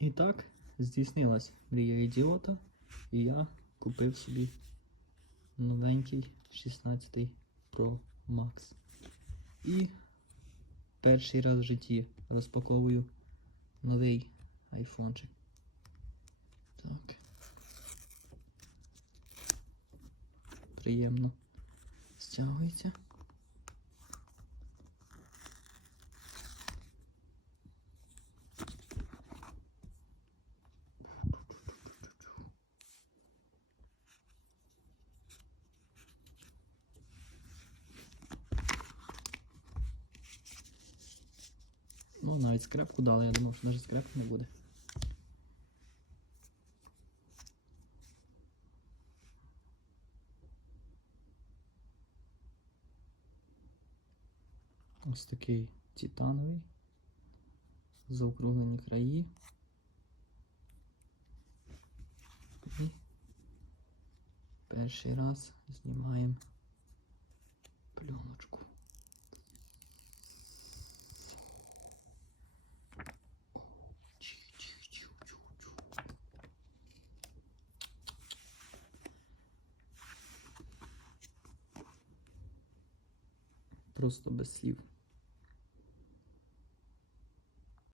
І так здійснилась мрія ідіота, і я купив собі новенький 16 Pro Max. І перший раз в житті розпаковую новий айфончик. Так. Приємно стягується. Ну, навіть скрепку дали, я думав, що навіть скрепки не буде. Ось такий титановий. Заокруглені краї. І перший раз знімаємо пленочку. Просто без слів.